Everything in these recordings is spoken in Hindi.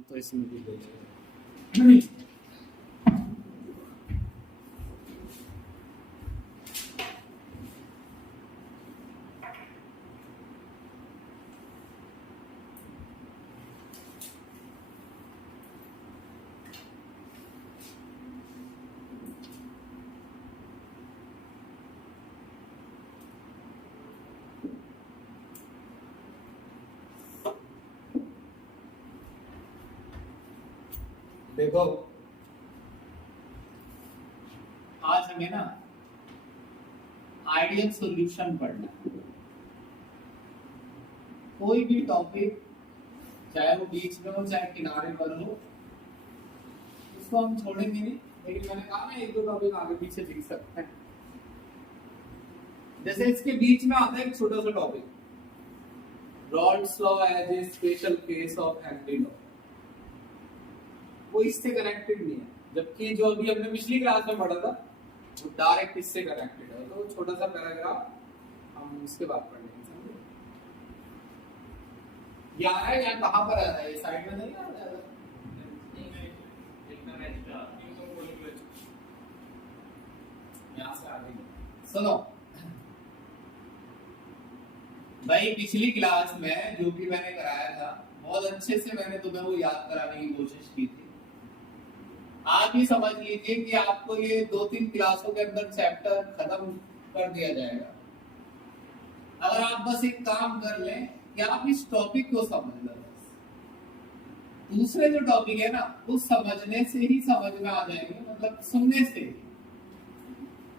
तो इसमें भी दे देगा। देखो आज हमें ना आइडियल सॉल्यूशन पढ़ना है। कोई भी टॉपिक चाहे वो बीच में हो चाहे किनारे पर हो, उसको हम छोड़ेंगे नहीं। लेकिन मैंने कहा ना एक दो टॉपिक आगे पीछे लिख सकते हैं। जैसे इसके बीच में आता है एक छोटा सा topic, Raoult's law as a special case of Henry law. वो इससे कनेक्टेड नहीं है, जबकि जो अभी हमने पिछली क्लास में पढ़ा था वो डायरेक्ट इससे कनेक्टेड है। तो छोटा सा पैराग्राफ हम उसके बाद पढ़ लेंगे। समझे? ये आ रहा है या कहाँ पर आ रहा है? ये साइड में नहीं आ रहा है? यहाँ से आ रही। सुनो भाई, पिछली क्लास में जो भी मैंने कराया था बहुत अच्छे से मैंने तुम्हें वो याद कराने की कोशिश की थी। आप ही समझ लीजिए कि आपको ये 2-3 क्लासों के अंदर चैप्टर खत्म कर दिया जाएगा अगर आप बस एक काम कर लें कि आप इस टॉपिक को समझ लें। दूसरे जो टॉपिक है ना वो समझने से ही समझ में आ जाएंगे, मतलब सुनने से ही।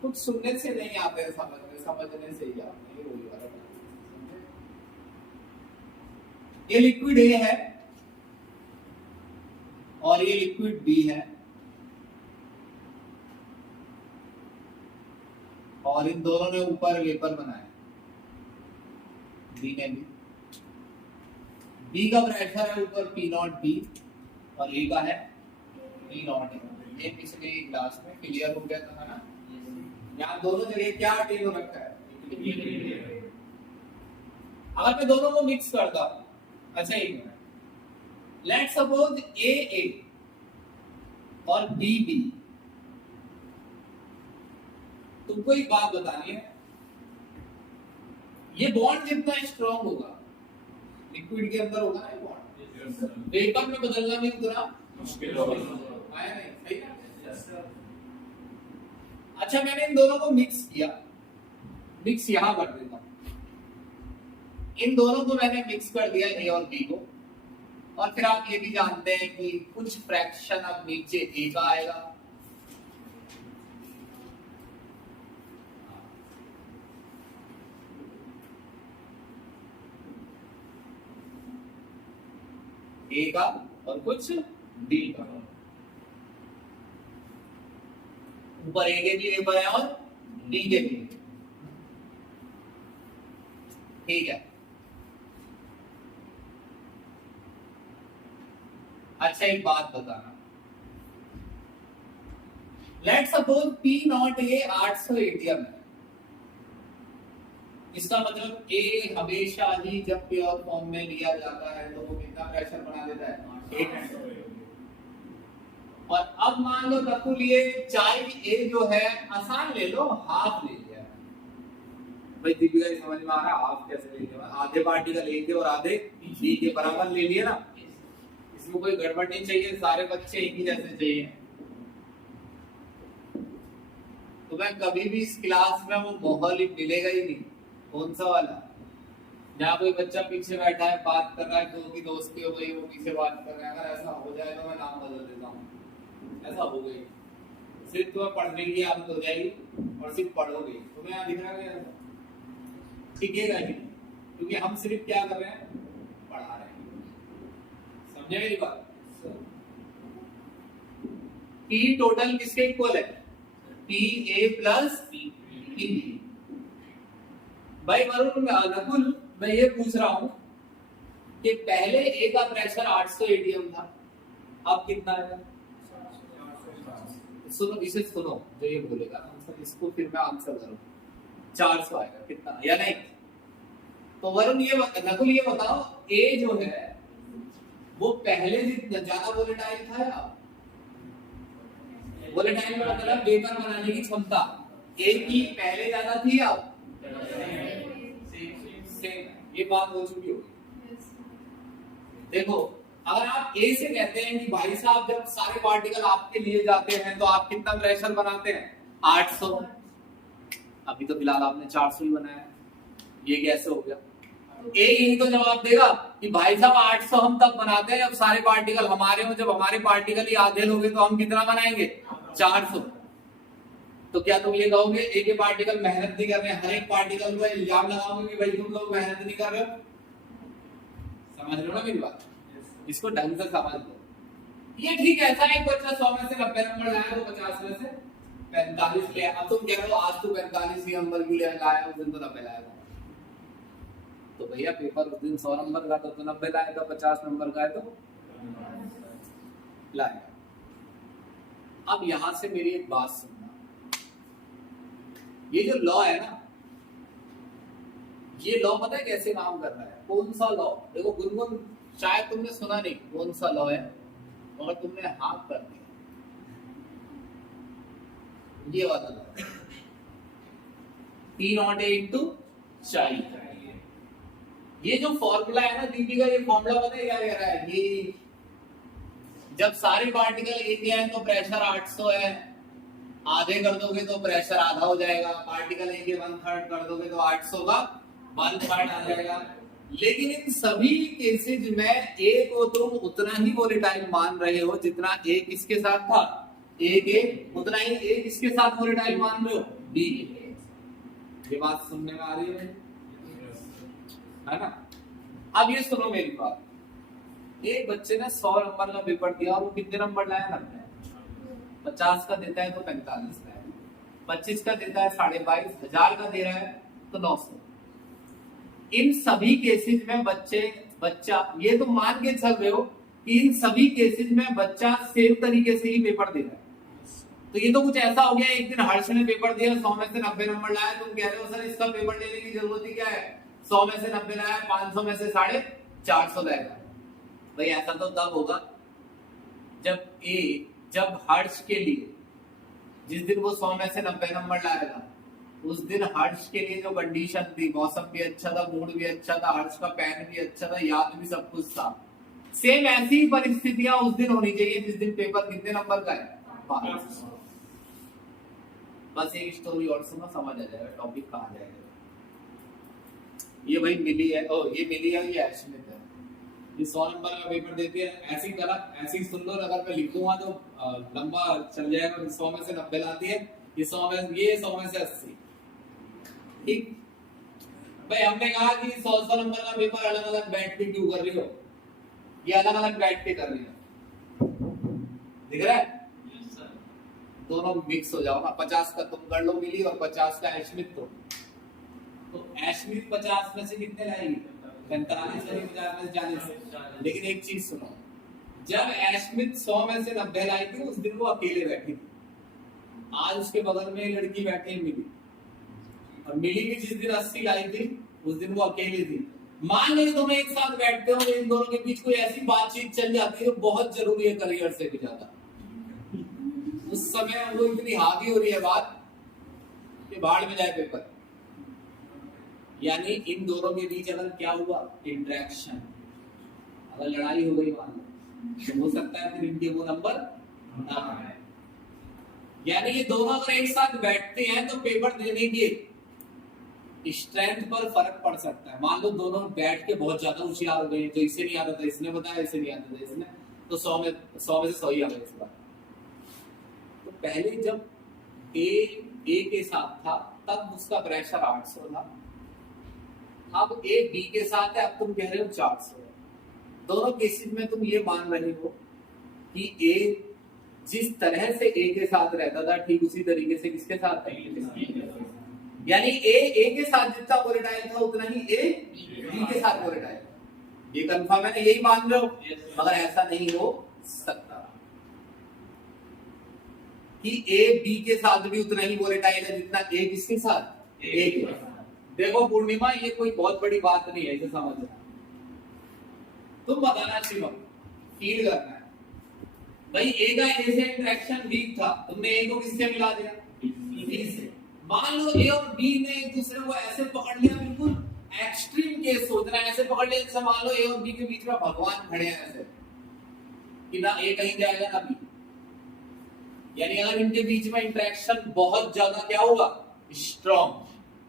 कुछ सुनने से नहीं आते हैं समझ में, समझने से ही आते हैं। वही वाला ये लिक्विड ए है और ये लिक्विड बी है और इन दोनों ने ऊपर वेपर बनाया, बी ने भी। बी का प्रेशर है ऊपर पी नॉट बी और ए का है पी नॉट ए। ये पिछली क्लास में क्लियर हो गया था ना। यहाँ दोनों जगह क्या अटेन हो रखा है? अगर मैं दोनों को मिक्स करता हूं, अच्छा एक मिनट, लेट्स सपोज ए ए और बी बी। तुमको एक बात बतानी है, ये बॉन्ड जितना स्ट्रॉन्ग होगा लिक्विड के अंदर होगा ना बॉन्ड, वेपर में बदलना भी उतना मुश्किल होगा। आया नहीं? सही ना? अच्छा मैंने इन दोनों को मिक्स किया, मिक्स यहां कर देता हूं। इन दोनों को मैंने मिक्स कर दिया ए और बी को, और फिर आप ये भी जानते हैं कि कुछ फ्रैक्शन अब नीचे ए का आएगा, ए का और कुछ बी का। ऊपर ए के भी वेपर है और बी के भी। ठीक है। अच्छा एक बात बताना, let suppose P not a 800 ATM है। इसका मतलब ए हमेशा ही जब प्योर फॉर्म में लिया जाता है तो वो कितना प्रेशर बना देता है? 800। और अब मान लो रकुल ये चाय ए जो है आसान ले लो, हाफ ले लिया भाई। दीपिका समझ में आ रहा है हाफ कैसे ले लिया? आधे पार्टी का लेके और आधे बी के बराबर ले लिए ना। इसमें कोई गड़बड़ नहीं चाहिए, सारे बच्चे एक ही जैसे चाहिए। तो मैं कभी भी इस क्लास में वो माहौल मिलेगा ही नहीं। कौन सा वाला? जहाँ कोई बच्चा पीछे बैठा है बात कर रहा है, दो की दोस्ती हो गई, वो पीछे बात कर रहा है। अगर ऐसा हो जाए तो मैं नाम बदल देता हूँ। ऐसा हो गई, सिर्फ तुम्हें पढ़ने की आदत हो जाएगी और सिर्फ पढ़ोगे। तुम्हें यहाँ दिख रहा है टिकेगा ही, क्योंकि हम सिर्फ क्या कर रहे हैं? पढ़ा रहे हैं। समझे मेरी बात? P टोटल किसके इक्वल है? P A plus P B. भाई वरुण नकुल, मैं ये पूछ रहा हूं कि पहले ए का प्रेशर 800 एटीएम था, अब कितना है? सुनो, इसे सुनो जो ये बोलेगा आंसर, इसको फिर मैं आंसर करूं। 400 आएगा कितना या नहीं? तो वरुण ये नकुल ये बताओ, ए जो है वो पहले ज्यादा वोलेटाइल था या वोलेटाइल का मतलब वेपर बनाने की क्षमता ए की पहले ज्यादा थी या सेम? ये बात हो चुकी होगी। देखो अगर आप ए से कहते हैं कि भाई साहब जब सारे पार्टिकल आपके लिए जाते हैं तो आप कितना प्रेशर बनाते हैं 800, अभी तो फिलहाल आपने 400 ही बनाया, ये कैसे हो गया? ए यही तो जवाब देगा कि भाई साहब 800 हम तब बनाते हैं जब सारे पार्टिकल हमारे हो, जब हमारे पार्टिकल ही आधे लोगे तो हम कितना बनाएंगे 400। तो क्या तुम ये कहोगे ए के पार्टिकल मेहनत नहीं कर रहे? हर एक पार्टिकल को इल्जाम लगाओगे कि भाई तुम लोग मेहनत नहीं कर रहे हो? समझ लो ना मेरी बात, इसको ढंग से समझ लो। ये ठीक है, ऐसा एक बच्चा 100 में से 90 नंबर लाया तो 50 में से 45 ले। अब तुम कह रहे हो आज तो 45 ही नंबर क्यों लाया, उस दिन तो 90 लाया था। तो भैया पेपर उस दिन 100 नंबर का तो 90 लाया था, 50 नंबर का है तो लाया। अब यहां से मेरी एक बात सुनना, ये जो लॉ है ना, ये लॉ पता है कैसे काम कर रहा है? कौन सा लॉ? देखो गुनगुन शायद तुमने सुना नहीं कौन सा लॉ है, और तुमने हाँ कर दिया, ये वाला law, T not a into चाई। ये जो फॉर्मूला है ना दीदी का, ये फॉर्मूला पता है क्या कह रहा है? ये जब सारे पार्टिकल एक हैं तो प्रेशर 800 है, आधे कर दोगे तो प्रेशर आधा हो जाएगा, पार्टिकल एक 1/3 कर दोगे तो 800 का 1/3 आ जाएगा। लेकिन इन सभी केसेज में ए को तुम उतना ही वोलेटाइल मान रहे हो जितना ए किसके साथ था, ए के, उतना ही ए किसके साथ वोलेटाइल मान रहे हो, बी के। ये बात सुनने में आ रही है ना? अब ये सुनो मेरी बात, एक बच्चे ने 100 नंबर का पेपर दिया और वो कितने नंबर लाया? 90। 50 का देता है तो 45 का है, 25 का देता है 22,500, 1000 का दे रहा है तो 900। इन सभी केसेस में बच्चा ये तो मान के चल रहे हो कि इन सभी केसेस में बच्चा सेम तरीके से ही पेपर दे रहा है। तो ये तो कुछ ऐसा हो गया, एक दिन हर्ष ने पेपर दिया 100 में से 90 नंबर लाया, तुम कह रहे हो सर इसका पेपर लेने की जरूरत ही क्या है, 100 में से 90 लाया, 500 में से 450 लाएगा। भाई ऐसा तो तब होगा जब हर्ष के लिए जिस दिन वो 100 में से 90 नंबर लाएगा, उस दिन हर्ष के लिए जो कंडीशन थी, मौसम भी अच्छा था, मूड भी अच्छा था, हर्ष का पेन भी अच्छा था, याद भी सब कुछ था, सेम ऐसी ही परिस्थितियां उस दिन होनी चाहिए जिस दिन पेपर कितने नंबर का है, 500। बस एक स्टोरी और सुनो, समझ आ जाएगा टॉपिक कहां जाएगा। ये भाई मिली है, ये मिली है, ये एस्टिमेट है, ये 100 नंबर का पेपर देती है। ऐसी कला ऐसी सुन लो, अगर मैं लिखूंगा तो लंबा चल जाएगा। 100 में से 90 लाती है, ये 100 में से 80। ठीक भाई, हमने कहा कि 100 नंबर का पेपर अलग अलग बैठ के क्यों कर रही हो, ये अलग अलग बैठ के कर रही हो, दिख रहा है? दोनों मिक्स हो जाओ ना, 50 का तुम कर लो मिली और 50 का एशमित तो एशमित 50 में से कितने लाएगी, 45, 50 में से 40। लेकिन एक चीज सुनो, जब एशमित 100 में से 90 लाई थी उस दिन वो अकेले बैठी थी, आज उसके बगल में लड़की बैठी मिली, और मिली भी जिस दिन 80 लाई थी उस दिन वो अकेली थी। मान लो दोनों एक साथ बैठते हो, इन दोनों के बीच कोई ऐसी बातचीत चल जाती है जो बहुत जरूरी है करियर से भी ज्यादा, उस समय वो इतनी हावी हो रही है बात कि भाड़ में जाए पेपर। यानी इन दोनों के बीच अगर क्या हुआ, इंटरेक्शन, अगर लड़ाई हो गई मान लो, तो हो सकता है फिर इनके वो नंबर ना आए। यानी ये दोनों अगर एक साथ बैठते हैं तो पेपर देने की स्ट्रेंथ पर फर्क पड़ सकता है। मान लो दोनों बैठ के बहुत ज्यादा होशियार हो गए, तो इसे नहीं आता था इसने बताया, इसे नहीं आता था इसने, तो 100 में से 100 ही आ गए इस बार। तो पहले जब ए के साथ था तब उसका प्रेशर 800 था, अब ए बी के साथ है, अब तुम कह रहे हो 400 है। दोनों केसेस में तुम ये मान रहे हो कि ए जिस तरह से ए के साथ रहता था ठीक उसी तरीके से किसके साथ था, यानी ए के साथ जितना वोलेटाइल था उतना ही ए बी के साथ वोलेटाइल। ये कंफर्म है ना, यही मान रहे हो? मगर ऐसा नहीं हो सकता कि ए बी के साथ भी उतना ही वोलेटाइल है जितना ए किसके साथ, ए के साथ। देखो पूर्णिमा, ये कोई बहुत बड़ी बात नहीं है, इसे समझना। तुम बताना शिवम, फील करना है। भाई ए का ए से इंटरेक्शन वीक था, तुमने ए को किससे मिला दिया? बी से। मान लो ए और बी ने एक दूसरे को ऐसे पकड़ लिया, बिल्कुल एक्सट्रीम केस सोच रहा है, ऐसे पकड़ लिया जैसे मान लो ए और बी के बीच में भगवान खड़े हैं ऐसे कि ना ए कहीं जाएगा ना बी। यानी अगर इनके बीच में इंटरेक्शन बहुत ज्यादा क्या होगा? स्ट्रॉन्ग,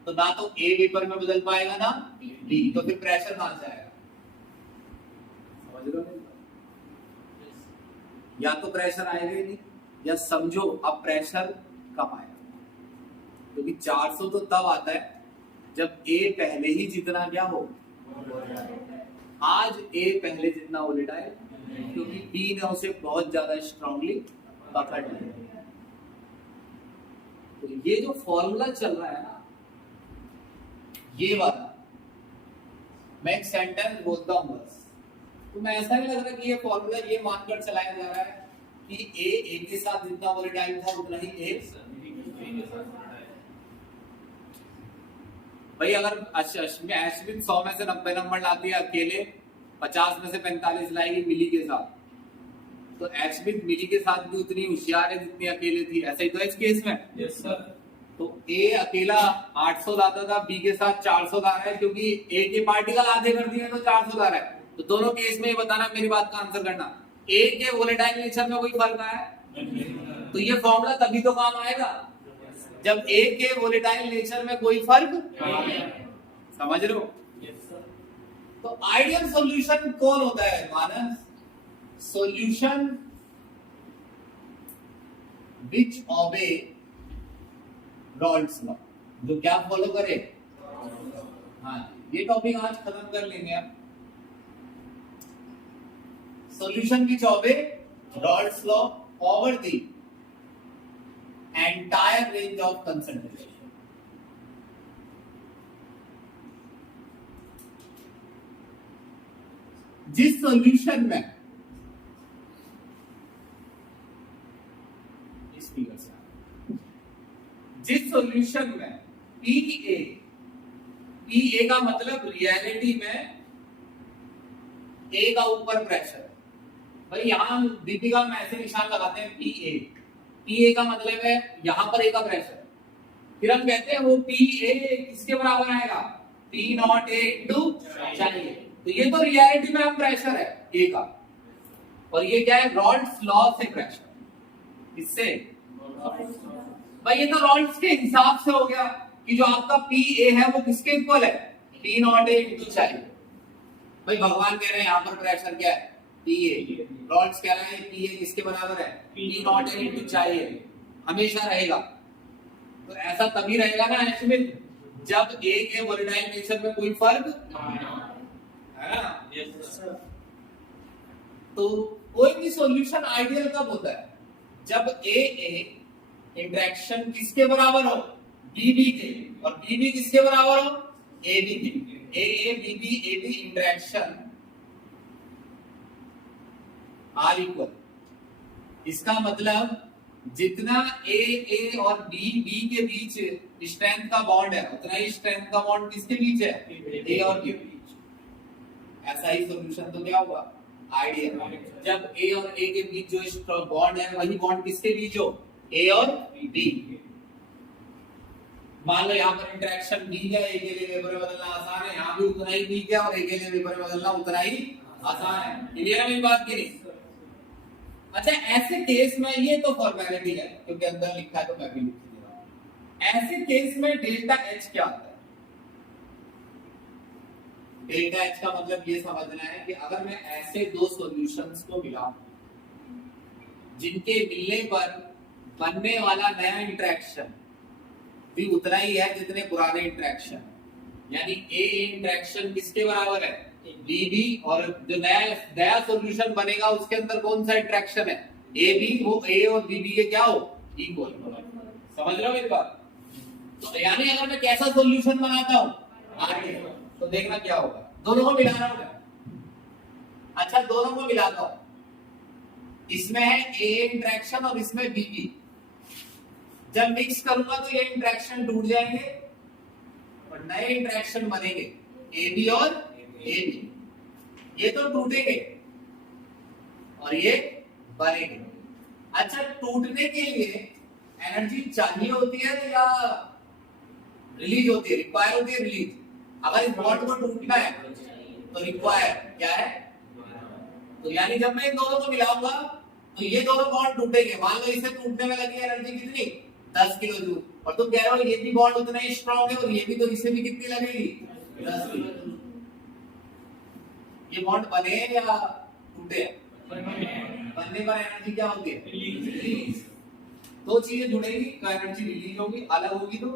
तो ना तो ए वेपर में बदल पाएगा ना बी, तो फिर प्रेशर कहां से आएगा? समझ लो, या तो प्रेशर आएगा ही नहीं, या समझो अब प्रेशर कम आएगा, क्योंकि 400 तो तब आता है जब ए पहले ही जितना क्या हो। आज ए पहले जितना वोलेटाइल, क्योंकि बी ने उसे बहुत ज्यादा स्ट्रांगली पकड़ लिया। तो ये जो फॉर्मूला चल रहा है ना, ये वाला, मैं एक सेंटेंस बोलता हूं बस, तो मैं ऐसा नहीं लग रहा कि ये फॉर्मूला ये मानकर चलाया जा रहा है कि ए के साथ जितना वोलेटाइल था उतना ही ए। भाई अगर अश्विन 100 में से 90 नंबर लाती है अकेले, 50 में से 45 लाएगी मिली के साथ, तो अश्विन मिली के साथ भी उतनी होशियार है जितनी अकेले थी। ऐसा ही तो है इस केस में। Yes sir. तो ए अकेला 800 लाता था, बी के साथ 400 ला रहा है, क्योंकि ए के पार्टिकल आधे कर दिए तो 400 ला रहा है। तो दोनों केस में ये बताना, मेरी बात का आंसर करना, ए के वोलेटाइल नेचर में कोई फर्क आया? तो ये फॉर्मूला तभी तो काम आएगा जब ए के वोलेटाइल नेचर में कोई फर्क। समझ रहे हो? तो आइडियल सॉल्यूशन कौन होता है मानस? Solution which obey Raoult's law, जो क्या फॉलो करे। हाँ, ये टॉपिक आज खत्म कर लेंगे आप। Solution which obey Raoult's law over the entire range of concentration. जिस सॉल्यूशन में जिस सॉल्यूशन में पी का मतलब रियलिटी में ए का ऊपर प्रेशर। भाई यहां हम दीपिका में ऐसे निशान लगाते हैं पी ए का मतलब है यहां पर ए का प्रेशर, फिर हम कहते हैं वो पी ए किसके बराबर आएगा? पी नॉट ए इंटू चाहिए। तो ये तो रियलिटी में हम प्रेशर है ए का, और ये क्या है? रॉल्स लॉ से प्रेशर। इससे भाई ये तो रॉल्स के हिसाब से हो गया कि जो आपका पी ए है वो किसके इक्वल है? पी नॉट ए इंटू चाहिए। भाई भगवान कह रहे हैं यहाँ पर प्रेशर क्या है? पी ए। रॉल्स कह रहे हैं पी ए किसके बराबर है? पी नॉट ए इंटू चाहिए। हमेशा रहेगा। तो ऐसा तभी रहेगा ना अश्विन, जब ए के वोलेटाइल नेचर में कोई फर्क है ना। तो कोई भी सॉल्यूशन आइडियल कब होता है? जब ए इंटरेक्शन किसके बराबर हो? बी के, और बी किसके बराबर हो? ए बी के। A B interaction are equal. इसका मतलब जितना ए और बी के बीच स्ट्रेंथ का बॉन्ड है, उतना ही स्ट्रेंथ का बॉन्ड किसके बीच है? ए और बी के बीच। ऐसा ही सॉल्यूशन तो क्या हुआ? आइडियल। जब ए और ए के बीच जो बॉन्ड है वही बॉन्ड किसके बीच हो? ए और बी। मान लो यहाँ पर इंटरेक्शन बी है, ए के लिए वेपर में बदलना आसान है, यहाँ भी उतना ही बी है और ए के लिए वेपर में बदलना उतना ही आसान है। क्लियर है मेरी बात की नहीं? अच्छा, ऐसे केस में ये तो फॉर्मेलिटी है क्योंकि अंदर लिखा है तो मैं भी लिख दे रहा हूं। ऐसे केस में डेल्टा एच क्या होता है? डेल्टा एच का मतलब ये समझना है कि अगर मैं ऐसे दो सॉल्यूशंस को मिलाऊं जिनके मिलने पर बनने वाला नया इंटरेक्शन भी उतना ही है जितने पुराने इंटरेक्शन, यानी ए इंटरेक्शन किसके बराबर है? बी, और जो नया सॉल्यूशन बनेगा उसके अंदर कौन सा इंटरेक्शन है? ए बी, वो ए और बी के क्या हो? इक्वल। समझ रहे हो मेरी बात? तो यानी अगर मैं कैसा सॉल्यूशन बनाता हूं आगे, तो देखना क्या होगा। दोनों को मिलाना होगा। अच्छा, दोनों को मिलाता हूं, इसमें है ए इंटरेक्शन और इसमें बी। जब मिक्स करूंगा तो ये इंटरेक्शन टूट जाएंगे और नए इंटरेक्शन बनेंगे ए बी और ए बी। ये तो टूटेंगे, और ये बनेगी। अच्छा, टूटने के लिए एनर्जी चाहिए होती है या रिलीज होती है, रिक्वायर होती है रिलीज? अगर इस बॉन्ड को टूटना है तो रिक्वायर क्या है? तो यानी जब मैं इन दोनों को मिलाऊंगा तो ये दोनों बॉन्ड टूटेंगे। मान लो इसे टूटने में लगी एनर्जी कितनी, 10 किलो जूल, और तुम कह रहे हो ये भी बॉन्ड उतना ही स्ट्रांग है और ये भी, तो इसे भी कितनी लगेगी, 10 किलो जूल। ये बॉन्ड बने या टूटे? बनने पर एनर्जी क्या होती है, रिलीज। दो चीजें जुड़ेगी तो एनर्जी रिलीज होगी, अलग होगी तो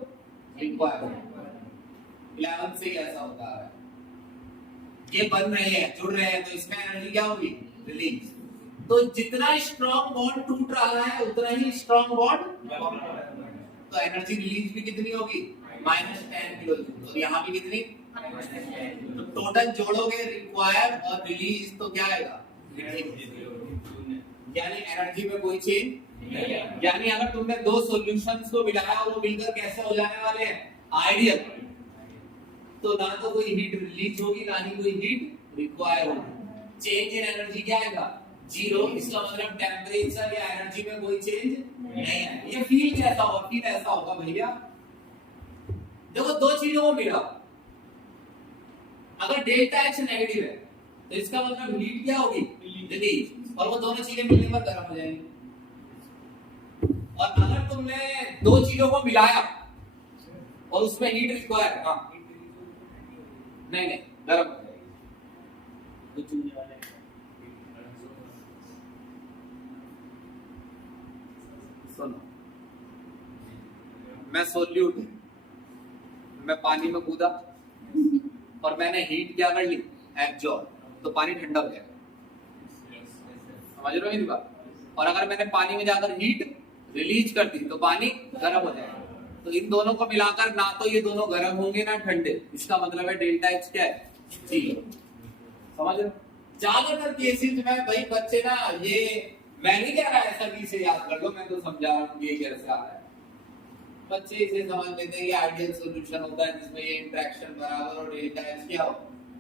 रिक्वायर होगी। 11 से ऐसा होता है, ये बन रहे हैं, जुड़ रहे हैं, तो इसमें एनर्जी क्या होगी, रिलीज। तो जितना स्ट्रॉन्ग बॉन्ड टूट रहा है उतना ही स्ट्रॉन्ग बॉन्ड, तो एनर्जी रिलीज भी कितनी होगी, -10 किलो जूल। तो यहाँ भी कितनी, तो टोटल जोड़ोगे रिक्वायर और रिलीज तो क्या आएगा, यानी एनर्जी में कोई चेंज नहीं है। यानी अगर तुमने दो सॉल्यूशंस को मिलाया और वो मिलकर कैसे हो जाने वाले हैं, आइडियल, तो ना तो कोई हीट रिलीज होगी ना ही कोई हीट रिक्वायर होगी। चेंज इन एनर्जी क्या आएगा, 0। इसका मतलब टेम्परेचर या एनर्जी में कोई चेंज नहीं है। ये फील कैसा होगा, फील ऐसा होगा भैया, देखो दो चीजों को मिला, अगर डेल्टा एच नेगेटिव है तो इसका मतलब हीट क्या होगी, रिलीज, और वो दोनों चीजें मिलने पर गर्म हो जाएंगी। और अगर तुमने दो चीजों को मिलाया और उसमें हीट रिक्वायर, हाँ नहीं गर्म हो जाएगी। सुनो, मैं सोल्यूट, मैं पानी में कूदा और मैंने हीट क्या कर ली, एब्जॉर्ब, तो पानी ठंडा हो जाएगा, समझ रहे हो मेरी बात? और अगर मैंने पानी में जाकर हीट रिलीज कर दी तो पानी गर्म हो जाएगा। तो इन दोनों को मिलाकर ना तो ये दोनों गर्म होंगे ना ठंडे, इसका मतलब है डेल्टा एच क्या है, 0। समझ रहे हो? ज्यादातर केसेस में भाई बच्चे ना, ये मैं नहीं कह रहा ऐसा कि इसे याद कर लो, मैं तो समझा रहा हूँ ये कैसे आ रहा है। बच्चे इसे समझ लेते हैं ये आइडियल सॉल्यूशन होता है जिसमें ये इंटरेक्शन बराबर और डेल्टा एच क्या हो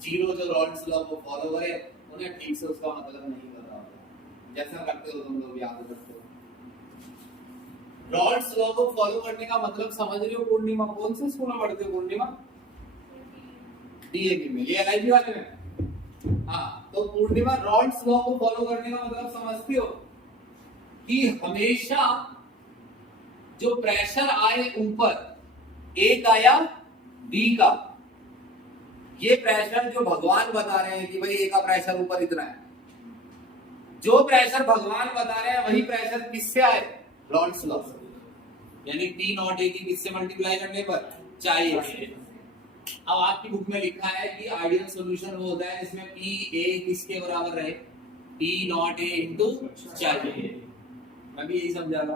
0। जो रॉल्स लॉ को फॉलो करे उन्हें ठीक से उसका मतलब नहीं पता होता, जैसा करते हो तुम लोग याद रखते हो। रॉल्स लॉ को फॉलो करने का मतलब समझ रहे हो पूर्णिमा? कौन से स्कूल में पढ़ते हो पूर्णिमा? डीएवी में, ये एलआईबी वाले में। हाँ, तो पूर्णिमा रॉल्स लॉ को फॉलो करने का मतलब समझती हो कि हमेशा जो प्रेशर आए ऊपर, ए का या बी का, ये प्रेशर जो भगवान बता रहे हैं कि भाई ए का प्रेशर ऊपर इतना है, जो प्रेशर भगवान बता रहे हैं वही प्रेशर किससे आए, रॉल्स लॉ से। यानी P नॉट ए की किससे मल्टीप्लाई करने पर, चाहिए। अब आपकी बुक में लिखा है कि आइडियल सॉल्यूशन वो होता है जिसमें P A किसके बराबर रहे, P नॉट ए इंटू चाहिए। मैं भी यही समझा रहा,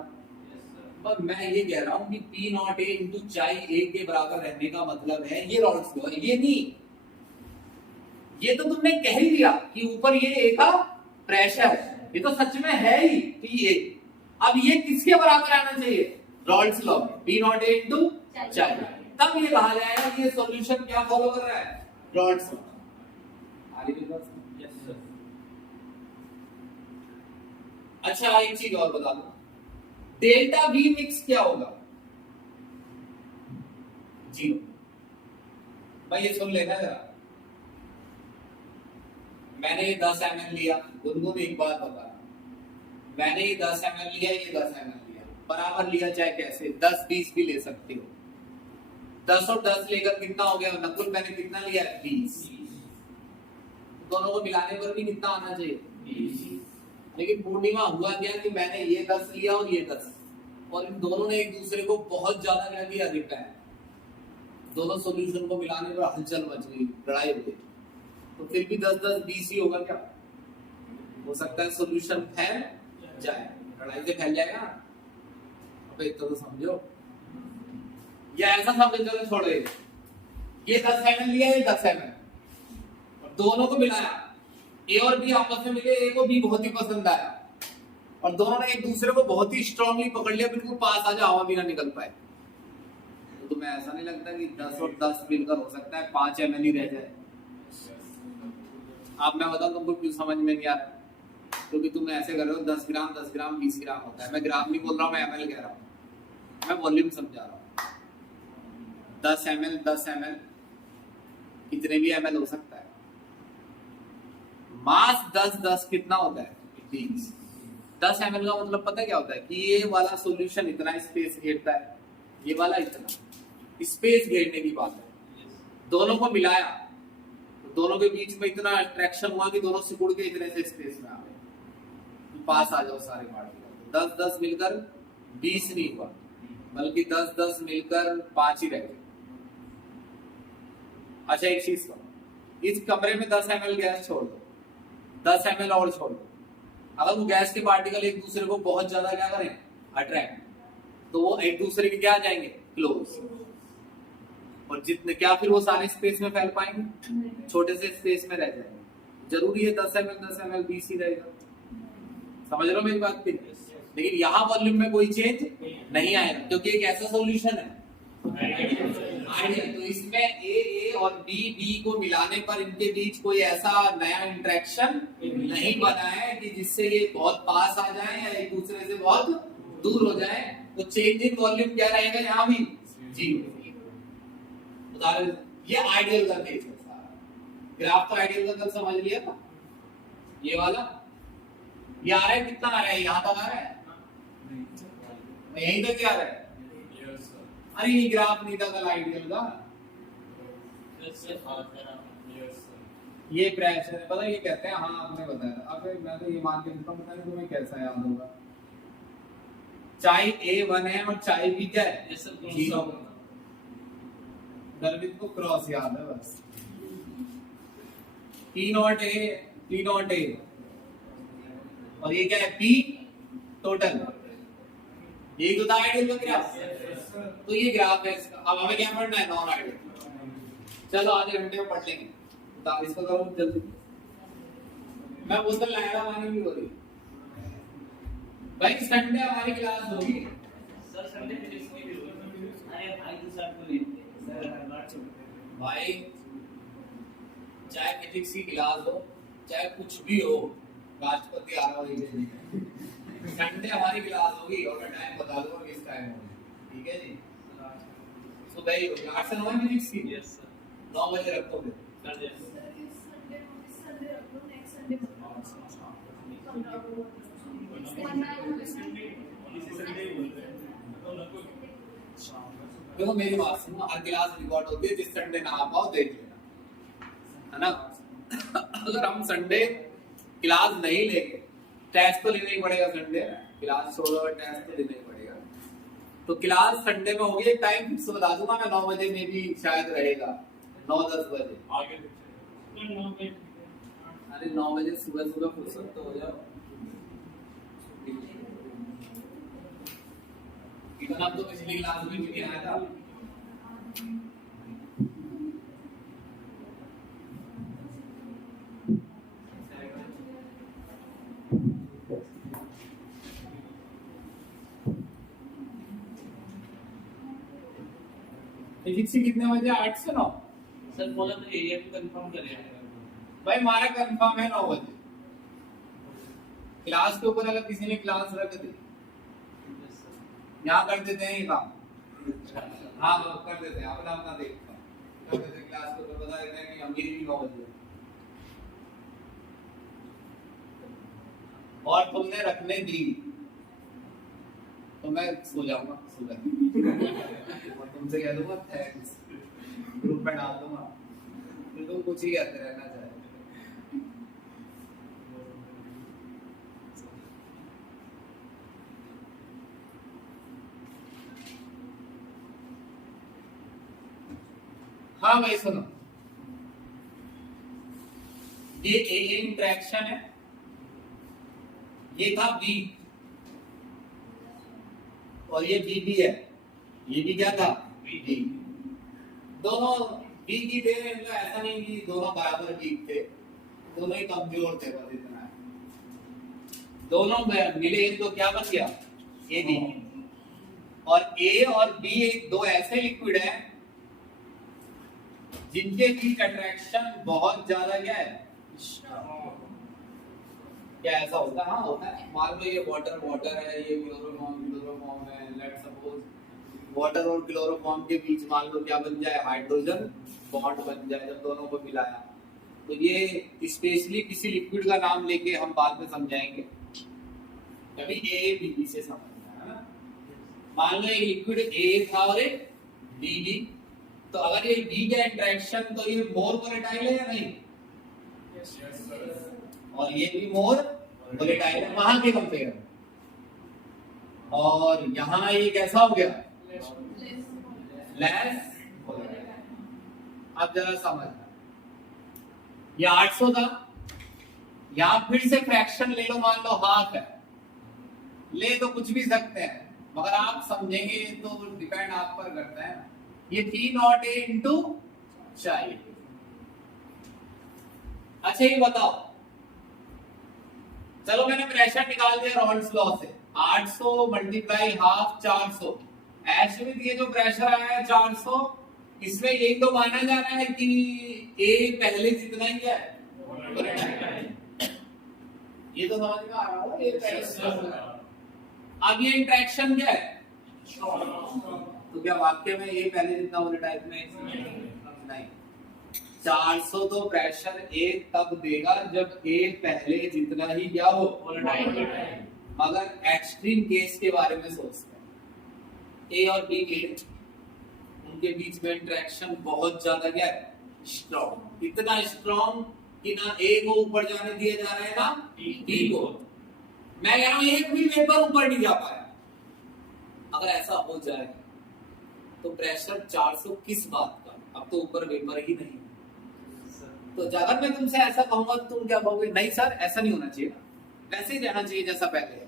पर मैं ये कह रहा हूं कि P नॉट ए इंटू चाहिए ए के बराबर रहने का मतलब है ये रॉल्स लॉ, ये नहीं, ये तो तुमने कह ही दिया कि ऊपर ये ए का प्रेशर, ये तो सच में है ही P A। अब ये किसके बराबर आना चाहिए, Rawls law, P not a into चाहिए, तब ये कहा जाएगा कि ये सॉल्यूशन क्या फॉलो कर रहा है, रॉल्स लॉ। अच्छा एक चीज और बता दो, डेल्टा V मिक्स क्या होगा, 0। भाई ये सुन लेना जरा, मैंने ये 10 ml लिया, गुनगुन एक बात बता, मैंने ये 10 ml लिया, ये 10 ml लिया, बराबर लिया चाहे कैसे, 10-20 भी ले सकते हो। 10 और 10 लेकर कितना हो गया नकुल, मैंने कितना लिया, 20। दोनों को मिलाने पर भी कितना आना चाहिए, 20। लेकिन पूर्णिमा हुआ क्या कि मैंने ये 10 लिया और ये 10, और इन दोनों ने एक दूसरे को बहुत ज्यादा क्या किया, रिपेयर, दोनों सॉल्यूशन को मिलाने पर हलचल मच गई, लड़ाई हो गई। तो फिर भी 10-10-20 ही होगा क्या, हो सकता है सॉल्यूशन फैल जाए, लड़ाई से फैल जाएगा। अब इतना तो समझो, या ऐसा समझ चलो छोड़ो, ये 10 ml लिया, ये 10 ml, और दोनों को मिलाया, ए और बी आपस में मिले, ए को बी बहुत ही पसंद आया और दोनों ने एक दूसरे को बहुत ही स्ट्रांगली पकड़ लिया, बिल्कुल पास आ जाओ, हवा भी ना निकल पाए। तो तुम्हें ऐसा नहीं लगता कि 10 और 10 मिलकर हो सकता है 5 ml ही रह जाए? आप मैं बताऊं तुमको क्यों समझ में नहीं आ रहा, क्योंकि तुम ऐसे कर रहे हो 10 ग्राम 20 ग्राम होता है। मैं ग्राम नहीं बोल रहा हूँ, मैं ml कह रहा हूँ, मैं वॉल्यूम समझा रहा हूँ। 10 ml कितने भी ml हो सकता है। मास 10 कितना होता है? 20। 10 ml का मतलब पता है क्या होता है कि ये वाला सॉल्यूशन इतना स्पेस घेरता है, ये वाला इतना स्पेस घेरने की बात है। दोनों को मिलाया तो दोनों के बीच में इतना अट्रैक्शन हुआ कि दोनों सिकुड़ के इतने से स्पेस में आ गए, पास आ जाओ सारे पार्टिकल। 10 मिलकर 20 नहीं हुआ, बल्कि 10 मिलकर 5 ही रह गए। अच्छा एक चीज करो, इस कमरे में 10 ml गैस छोड़ दो, 10 ml और छोड़ दो। अगर वो गैस के पार्टिकल एक दूसरे को बहुत ज्यादा क्या करें, अट्रैक्ट, तो वो एक दूसरे के क्या आ जाएंगे, क्लोज। और जितने क्या फिर वो सारे स्पेस में फैल पाएंगे, छोटे से स्पेस में रह जाएंगे। जरूरी है 10 ml 20 ही रहेगा। समझ रहे हो मेरी बात की? लेकिन यहाँ वॉल्यूम में कोई चेंज नहीं आएगा, क्योंकि एक ऐसा सॉल्यूशन है आइडियल। तो इसमें ए और बी को मिलाने पर इनके बीच कोई ऐसा नया इंटरेक्शन नहीं बना है कि जिससे ये बहुत पास आ जाए या एक दूसरे से बहुत दूर हो जाए। तो चेंज इन वॉल्यूम क्या रहेगा यहाँ भी, जीरो। उदाहरण ये आइडियल का केस है सारा। ग्राफ तो आइडियल का कल समझ लिया था। ये वाला ये आ रहा है, कितना आ रहा है, यहाँ तक आ रहा है, यहीं तक आ रहा है। अरे ये ग्राफ नहीं था कल आइडियल का, ये प्रेशर है, पता ये कहते हैं। हाँ आपने बताया। अब मैं तो ये मान के चलता हूँ, पता तुम्हें कैसा याद होगा। चाहे A1 है और चाहे B क्या है, जीरो। गर्वित को क्रॉस याद है बस। P0 A और ये क्या है, P टोटल। ये तो था आइडियल का ग्राफ। तो ये ग्राफ है इसका। अब हमें क्या पढ़ना है, नॉन आइडियल। चलो आधे घंटे में पढ़ लेंगे। तो इसको करो जल्दी। मैं बोतल लाया, पानी भी हो रही भाई। संडे हमारी क्लास होगी सर, संडे फिजिक्स की भी होगी। अरे भाई तो सर को लेते सर हर बार भाई, चाहे फिजिक्स की क्लास हो चाहे कुछ भी हो, राष्ट्रपति आ रहा हो संडे हमारी क्लास होगी। और मैं टाइम बता दूंगा किस टाइम होगी, ठीक है जी। सुबह ही होगी 8 से 9 फिजिक्स की। Yes sir. 9 बजे रखोगे सर? यस संडे रख लो, नेक्स्ट संडे देखो मेरी बात सुनो, हर क्लास रिकॉर्ड होती है। जिस संडे ना आ पाओ देख लेना, है ना। अगर हम संडे क्लास नहीं लेंगे, टेस्ट तो लेना ही पड़ेगा। संडे क्लास छोड़ो, टेस्ट तो लेना ही पड़ेगा। तो क्लास संडे में होगी। टाइम फिक्स बता दूंगा मैं, 9 बजे में भी शायद रहेगा, 9-10 बजे आगे। अरे 9 बजे सुबह फुर्सत तो हो जाओ। इतना तो पिछली क्लास में भी आया था। फिजिक्स कितने बजे? 8 से 9 सर बोला तो एरिया भी कंफर्म करेगा भाई। हमारा कंफर्म है 9 बजे। क्लास के ऊपर अगर किसी ने क्लास रख दी, यहाँ कर देते हैं ये काम। हाँ कर देते हैं, अपना अपना देखता कर देते हैं। क्लास के ऊपर बता देते हैं कि मेरी भी 9 बजे और तुमने रखने दी तो मैं सो जाऊंगा सुबह और तुमसे कह दूंगा थैंक्स, ग्रुप में डाल दूंगा, फिर तुम कुछ ही कहते रहना चाहे। हाँ भाई सुनो, ये ए इंटरेक्शन है, ये था बी और ये बी भी है। ये भी क्या था, बी। दोनों बी की दे रहे हैं, ऐसा नहीं कि दोनों बराबर वीक थे, दोनों ही कमजोर थे, बस इतना है। दोनों मिले तो क्या बन गया, ए बी। और ए और बी एक दो ऐसे लिक्विड हैं जिनके बीच अट्रैक्शन बहुत ज्यादा क्या है, क्या ऐसा होता है? हाँ होता है। मान लो ये वाटर है, ये क्लोरोफॉर्म है। लेट सपोज वाटर और क्लोरोफॉर्म के बीच मान लो क्या बन जाए, हाइड्रोजन बॉन्ड बन जाए जब दोनों को मिलाया। तो ये स्पेशली किसी लिक्विड का नाम लेके हम बाद में समझाएंगे, कभी ए बी से समझना है ना। मान लो एक लिक्विड ए था और एक बी, तो अगर ये बी का इंटरेक्शन, तो ये मोर वोलेटाइल है या नहीं? और ये भी मोर वोलेटाइल है वहां के कंपेयर में। और यहाँ ये कैसा हो गया? Less volatile. अब जरा समझना, ये 800 था, या फिर से फ्रैक्शन ले लो, मान लो हाफ है, ले तो कुछ भी सकते हैं, मगर आप समझेंगे तो डिपेंड आप पर करता है। ये P0A इंटू चाहिए। अच्छा ये बताओ, चलो मैंने प्रेशर निकाल दिया रॉल्स लॉ से, 800 मल्टीप्लाई हाफ 400। एशमित ये जो प्रेशर आया है 400, इसमें यही तो माना जा रहा है कि ए पहले जितना ही है। ये तो समझ में आ रहा होगा, ये प्रेशर। अब ये इंटरेक्शन क्या है? तो क्या वाक्य में ये पहले जितना वोलेटाइल नहीं? 400 तो प्रेशर ए तब देगा जब ए पहले जितना ही क्या हो, वोलेटाइल। मगर एक्सट्रीम केस के बारे में सोचते हैं, ए और बी के उनके बीच में इंटरेक्शन बहुत ज्यादा क्या है, स्ट्रॉन्ग। इतना स्ट्रॉन्ग कि ना ए को ऊपर जाने दिया जा रहा है ना बी को। मैं कह रहा हूं एक भी वेपर ऊपर नहीं जा पाया। अगर ऐसा हो जाए तो प्रेशर 400 किस बात का? अब तो ऊपर वेपर ही नहीं। तो अगर मैं तुमसे ऐसा कहूंगा तो तुम क्या कहोगे? नहीं सर ऐसा नहीं होना चाहिए, वैसे ही रहना चाहिए जैसा पहले है।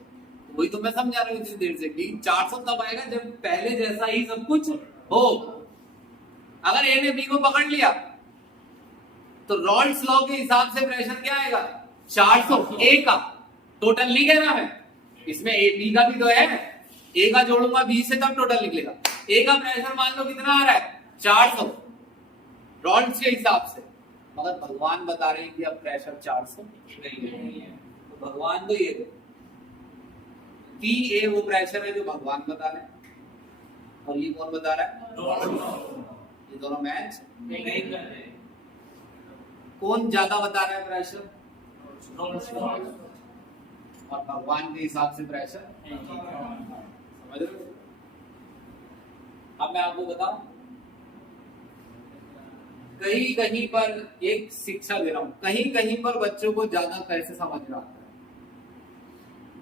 तो वही तो मैं समझा रहा हूँ इतनी देर से कि 400 तब आएगा जब पहले जैसा ही सब कुछ हो। अगर ए ने बी को पकड़ लिया तो रॉल्स लॉ के हिसाब से प्रेशर क्या आएगा? 400 ए का। टोटल नहीं कह रहा मैं, इसमें ए बी का भी तो है। ए का जोड़ूंगा बी से तब टोटल निकलेगा। ए का प्रेशर मान लो कितना आ रहा है? 400 रॉल्स के हिसाब से। मगर भगवान बता रहे हैं कि अब प्रेशर 400 नहीं है। तो भगवान तो ये पी ए वो प्रेशर है जो भगवान बता रहे हैं, और ये कौन बता रहा है? ये दोनों मैच नहीं कर रहे। कौन ज्यादा बता रहा है प्रेशर? और भगवान के हिसाब से प्रेशर समझ रहे हो? अब मैं आपको बताऊं, कहीं कहीं पर एक शिक्षा दे रहा हूं, कहीं कहीं पर बच्चों को ज्यादा कैसे समझ में आता है,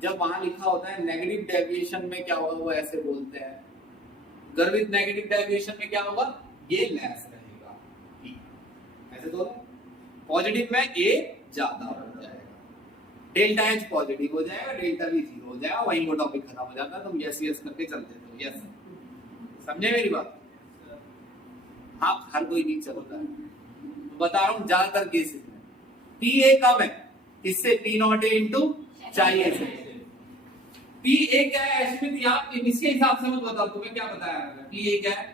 जब वहां लिखा होता है नेगेटिव डेविएशन में क्या होगा वो ऐसे बोलते हैं, गर्वित नेगेटिव डेविएशन में क्या होगा, ये लेस रहेगा, ऐसे तो पॉजिटिव में ए ज्यादा हो जाएगा, डेल्टा एच पॉजिटिव हो जाएगा, डेल्टा बी जीरो हो जाएगा, वहीं वो टॉपिक खत्म हो जाता है। तुम यस यस करके चलते हो, यस समझे मेरी बात? हाँ हर कोई नहीं चलता है, तो बता रहा हूँ ज्यादातर केसेस में पी ए कम है, इससे पी नॉट ए इंटू चाहिए से। पी ए क्या है एशमित, यहाँ इसके हिसाब से मैं बताऊँ तुम्हें क्या बताया मैंने, पी ए क्या है?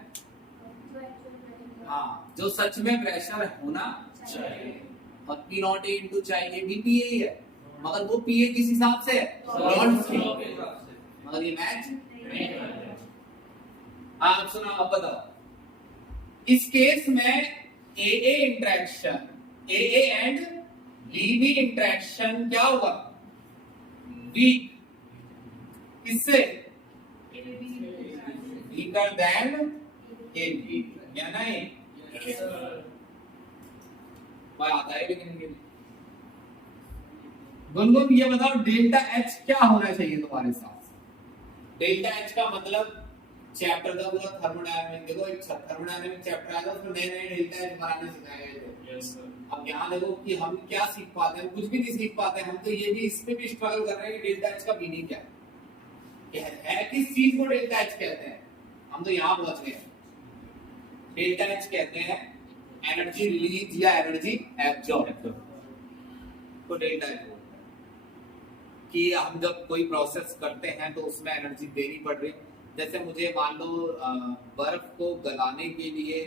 हाँ जो सच में प्रेशर होना चाहिए, और पी नॉट ए इंटू चाहिए भी पी ए है, मगर वो पी ए किस हिसाब से है? मगर ये मैच नहीं कर रहे। आप सुना, अब बताओ इस केस में AA interaction, AA and BB interaction क्या होगा? वीक, किससे? वीकर देन AB, क्या नहीं? मैं आता है लेकिन गुनगुन ये बताओ डेल्टा H क्या होना चाहिए तुम्हारे साथ? डेल्टा H का मतलब चैप्टर था पूरा थर्मोडायनामिक, देखो एक थर्मोडायनामिक चैप्टर आया था उसमें नए नए डेल्टा एच बनाने सिखाए गए थे। Yes sir. अब यहाँ देखो कि हम क्या सीख पाते हैं, कुछ भी नहीं सीख पाते, हम तो ये भी इसमें भी स्ट्रगल कर रहे हैं कि डेल्टा एच का मीनिंग क्या है किस चीज को डेल्टा एच कहते हैं। हम तो यहाँ पहुंच गए। डेल्टा एच कहते हैं एनर्जी रिलीज या एनर्जी एब्जॉर्ब को डेल्टा एच बोलते हैं, कि हम जब कोई प्रोसेस करते हैं तो उसमें एनर्जी देनी पड़ रही है। जैसे मुझे मान लो बर्फ को गलाने के लिए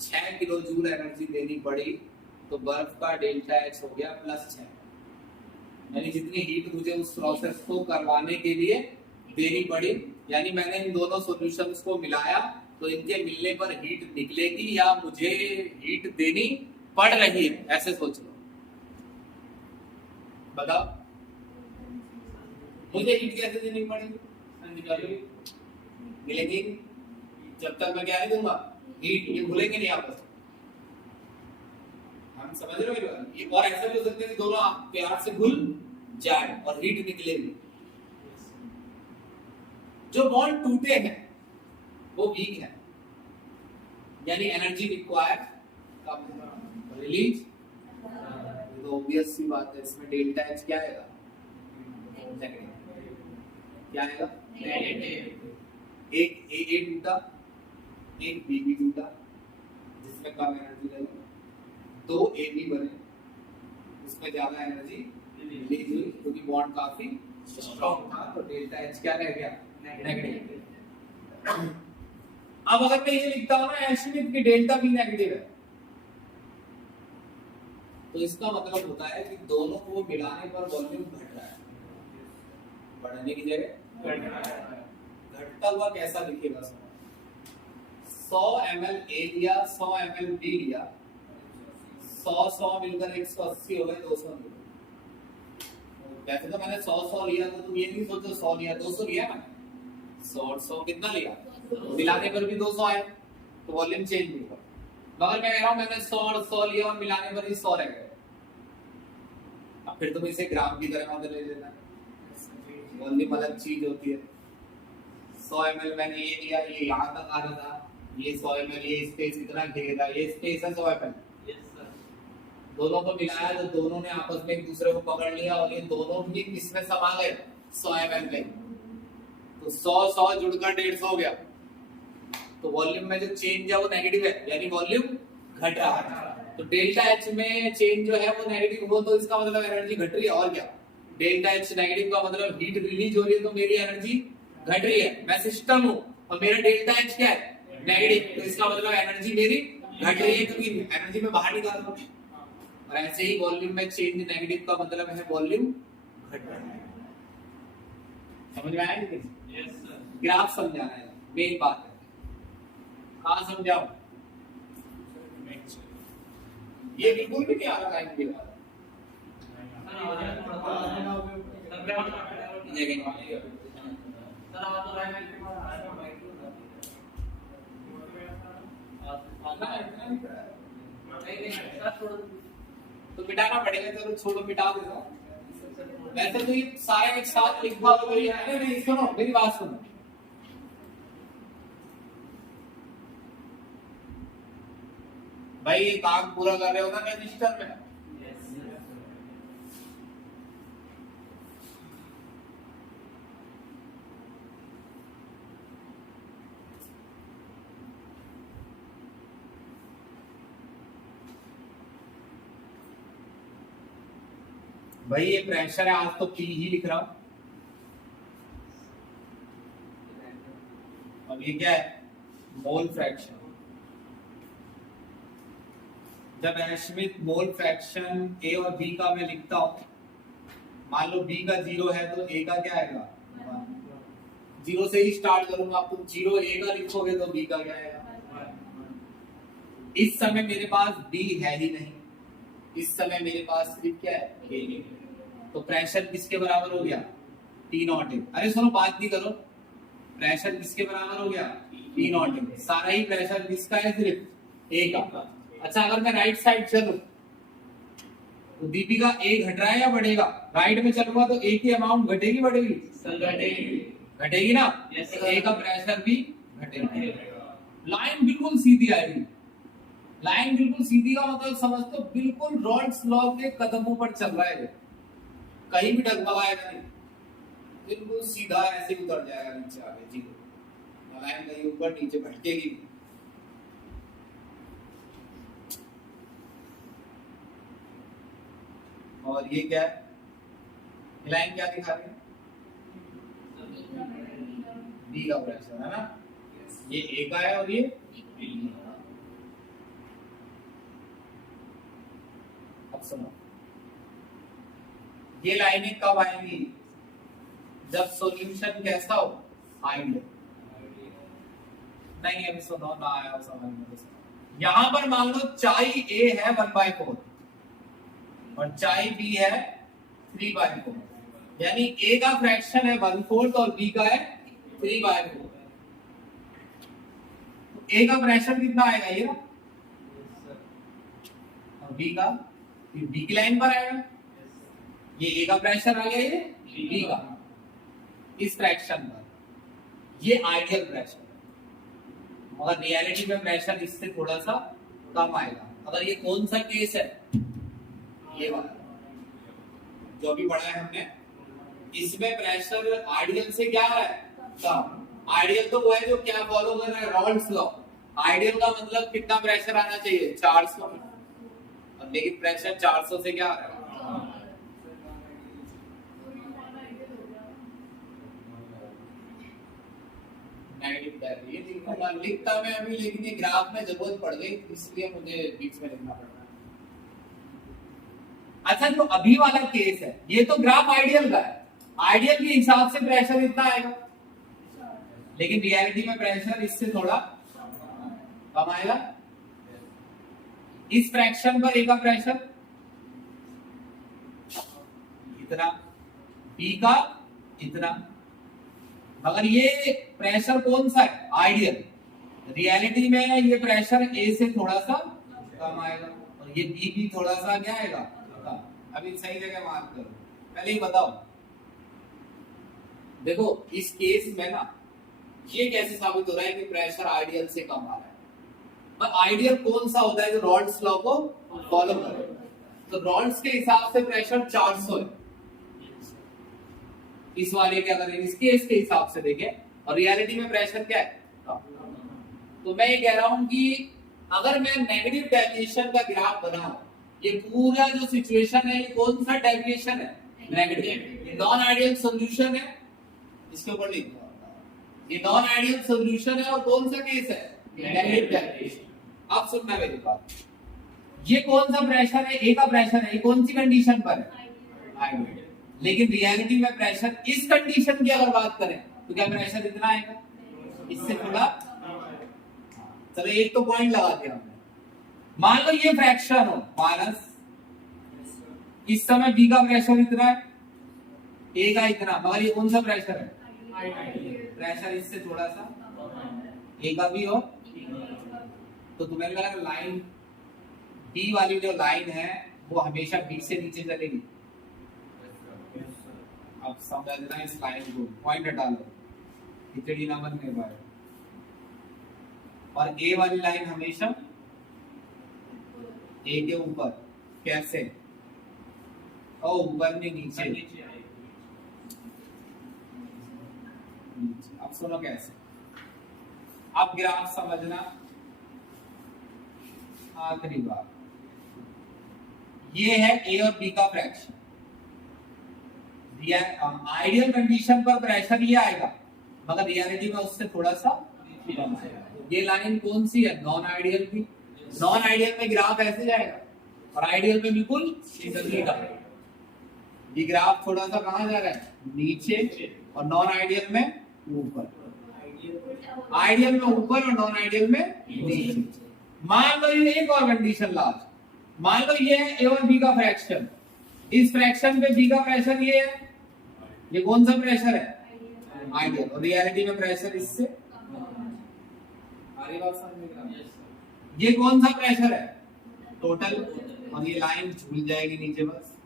6 किलो जूल एनर्जी देनी पड़ी, तो बर्फ का डेल्टा एच हो गया +6। यानी जितनी हीट मुझे उस प्रोसेस को करवाने के लिए देनी पड़ी, यानी मैंने इन दोनों सॉल्यूशंस को मिलाया तो इनके मिलने पर हीट निकलेगी या मुझे हीट देनी पड़ रही है, ऐसे सोच लो। बताओ मुझे हीट कैसे देनी पड़ेगी? मिलेगी जब तक मैं क्या नहीं दूंगा हीट, ये भूलेंगे नहीं आपस में। हम समझ रहे हो मेरी बात? ये और ऐसा भी हो सकता है कि दोनों प्यार से घुल जाए और हीट निकलेगी। जो बॉन्ड टूटे हैं वो वीक है, यानी एनर्जी रिक्वायर्ड कम है, रिलीज तो ऑब्वियस सी बात है, इसमें डेल्टा एच क्या आएगा? नेगेटिव। क्या आएगा? नेगेटिव। एक ए टूटा, एक बी भी टूटा, जिसमें कम एनर्जी लगी, दो ए बी बने, उसमें ज्यादा एनर्जी रिलीज हुई क्योंकि बॉन्ड काफी स्ट्रॉन्ग था, तो डेल्टा एच क्या रह गया? नेगेटिव। अब अगर मैं ये लिखता हूं ना एश्मित की डेल्टा बी नेगेटिव है, तो इसका मतलब होता है कि दोनों को मिलाने पर वॉल्यूम घट रहा है, बढ़ने की जगह घट रहा है। घटता हुआ कैसा दिखेगा? 100 ml ए लिया, 100 ml बी लिया, 100 मिलकर 180 हो गए, 200 मिल गए। वैसे तो मैंने 100 लिया, तो तुम ये नहीं सोचो 100 लिया, 200 लिया मैंने। 100 कितना लिया? मिलाने पर भी 200 आए, तो वॉल्यूम चेंज नहीं हुआ। मगर मैं कह रहा हूं मैंने 100 और 100 लिया और मिलाने पर ही 100 रह गए। अब फिर तुम इसे ग्राम की तरह मत ले लेना, वॉल्यूम अलग चीज होती है। 100 ml मैंने ये लिया, ये यहाँ तक आ रहा था, ये 100 ml, ये स्पेस इतना घेर रहा, ये स्पेस है 100 ml। दोनों को मिलाया तो दोनों ने आपस में एक दूसरे को पकड़ लिया और ये दोनों भी किसमें समा गए? 100 ml में। तो 100 जुड़कर 150 हो गया, तो वॉल्यूम में जो चेंज है वो नेगेटिव है, यानी वॉल्यूम घट रहा है। तो डेल्टा एच में चेंज जो है वो नेगेटिव हो, तो इसका मतलब एनर्जी घट रही है। और क्या? डेल्टा एच नेगेटिव का मतलब हीट रिलीज हो रही है, तो मेरी एनर्जी घट रही है। मैं सिस्टम हूं और मेरा डेल्टा एच क्या है? नेगेटिव, तो इसका मतलब एनर्जी मेरी घट रही है क्योंकि एनर्जी में बाहर निकाल रहा हूं। और ऐसे ही वॉल्यूम में चेंज नेगेटिव का मतलब है वॉल्यूम घट रहा है। समझ में आया कि यस सर? ग्राफ समझाना है, मेन बात है। कहां समझाऊं? ये बिल्कुल भी नहीं आ रहा टाइम के बाद। तो मिटाना पड़ेगा, चलो छोड़ो, मिटा देता। वैसे तो ये सारे एक साथ लिखा हुआ है। नहीं सुनो मेरी बात सुनो, भाई ये काम पूरा कर रहे हो ना रजिस्टर में? भाई ये प्रेशर है, आज तो पी ही लिख रहा हूं। अब ये क्या है? Mole fraction. जब एश्मित मोल फ्रैक्शन ए और बी का मैं लिखता हूं, मान लो बी का 0 है तो ए का क्या आएगा? 0 से ही स्टार्ट करूंगा। आप तुम 0 ए का लिखोगे तो बी का क्या आएगा? इस समय मेरे पास बी है ही नहीं, इस समय मेरे पास सिर्फ क्या है? ए। तो प्रेशर किसके बराबर हो गया? T not a. अरे सुनो, बात नहीं करो, प्रेशर किसके बराबर हो गया? T not a. सारा ही प्रेशर किसका है? सिर्फ ए का। अच्छा, अगर मैं राइट साइड चलूं तो डीपी का ए घट रहा है या बढ़ेगा? राइट में चलूंगा तो ए की अमाउंट घटेगी बढ़ेगी? घटेगी। घटेगी ना? तो ए का प्रेशर भी घटेगा। लाइन बिल्कुल सीधी आएगी। लाइन बिल्कुल सीधी का मतलब समझ तो बिल्कुल रॉल्स लॉ के कदमों पर चल रहा है, कहीं भी डगमगाएगा नहीं, बिल्कुल सीधा ऐसे उतर जाएगा नीचे आगे। जी लाइन कहीं ऊपर नीचे भटकेगी। और ये क्या है? लाइन क्या दिखा रही है? बी का प्रेशर है ना, ये ए का है और ये बी का। अब सुनो, ये लाइनें कब आएंगी? जब सॉल्यूशन कैसा हो? आइडियल। नहीं अभी सुनो ना आया समझ में। यहां पर मान लो चाई ए है 1/4 और चाई बी है 3/4, यानी ए का फ्रैक्शन है 1/4 और बी का है 3/4। ए का फ्रैक्शन कितना आएगा ये, और बी का, बी की लाइन पर आएगा। ये ए का प्रेशर आ गया, ये बी का, इस फ्रैक्शन पर। ये आइडियल प्रेशर, मगर रियलिटी में प्रेशर इससे थोड़ा सा कम आएगा। अगर ये कौन सा केस है, ये वाला जो भी पढ़ा है हमने, इसमें प्रेशर आइडियल से क्या है, कम। आइडियल तो वो है जो क्या फॉलो कर रहा है, रॉल्स लॉ। आइडियल का मतलब कितना प्रेशर आना चाहिए, 400, और लेकिन प्रेशर 400 से क्या आ रहा है, लिखता मैं अभी, लेकिन ये ग्राफ में जरूरत पड़ गई इसलिए मुझे बीच में लिखना पड़ रहा है। अच्छा जो अभी वाला केस है, ये तो ग्राफ आइडियल का है, आइडियल के हिसाब से प्रेशर इतना आएगा, लेकिन रियलिटी में प्रेशर इससे थोड़ा कम आएगा। इस फ्रैक्शन पर ए का प्रेशर इतना, बी का इतना, मगर ये प्रेशर कौन सा है, आइडियल। रियलिटी में ये प्रेशर ए से थोड़ा सा कम आएगा, और ये बी भी थोड़ा सा क्या आएगा, कम। अभी सही जगह मार्क करो, पहले ही बताओ। देखो इस केस में ना ये कैसे साबित हो रहा है कि प्रेशर आइडियल से कम आ रहा है। पर आइडियल कौन सा होता है, जो रॉल्स लॉ को फॉलो करे। तो रॉल्स के हिसाब से प्रेशर 400 है इस वाले के, अगर इस केस के हिसाब से देखें, और रियलिटी में प्रेशर क्या है, तो मैं ये कह रहा हूं कि अगर मैं नेगेटिव डेविएशन का ग्राफ बनाऊं, ये पूरा जो सिचुएशन है, ये कौन सा डेविएशन है, नेगेटिव। ये नॉन आइडियल सॉल्यूशन है, इसके ऊपर लिख दो, ये नॉन आइडियल सॉल्यूशन है, और कौन सा केस है, नेगेटिव डेविएशन। अब सुनना मेरी बात, ये कौन सा प्रेशर है, ए का प्रेशर है, ये कौन सी कंडीशन पर है, आइडियल। लेकिन रियलिटी में प्रेशर इस कंडीशन की अगर बात करें तो क्या प्रेशर इतना आएगा, इससे थोड़ा। चलो एक तो पॉइंट लगा दिया हमने। मान लो ये फ्रैक्शन हो माइनस, इस समय बी का प्रेशर इतना है, ए का इतना, मगर ये कौन सा प्रेशर है, प्रेशर इससे थोड़ा सा ए का भी हो, तो तुम्हें लगा लाइन बी वाली जो लाइन है वो हमेशा बी से नीचे चलेगी। अब समझना इस लाइन को, पॉइंट हटा लो, खिचड़ी ना बनने पाए। और ए वाली लाइन हमेशा ए के ऊपर, कैसे, ओ ऊपर में नीचे। अब सुनो कैसे, अब ग्राफ समझना। आखिरी बात, ये है ए और बी का फ्रैक्शन। आइडियल कंडीशन पर प्रेशर ये आएगा, मगर रियलिटी में उससे थोड़ा सा कम आएगा। ये लाइन कौन सी है, नॉन आइडियल की। नॉन आइडियल में ग्राफ ऐसे जाएगा, और आइडियल में बिल्कुल सीधा। ये ग्राफ थोड़ा सा कहां जा रहा है, नीचे, और नॉन आइडियल में ऊपर। आइडियल में ऊपर और नॉन आइडियल में नीचे। मान लो ये एक और कंडीशन लास्ट, मान लो ये है ए और बी का फ्रैक्शन, इस फ्रैक्शन पे बी का प्रेशर ये है, ये कौन सा प्रेशर है, आइडियल, और रियलिटी में प्रेशर इससे। बात समझ में आ रही है? ये कौन सा प्रेशर है, टोटल, और ये लाइन झूल जाएगी नीचे बस।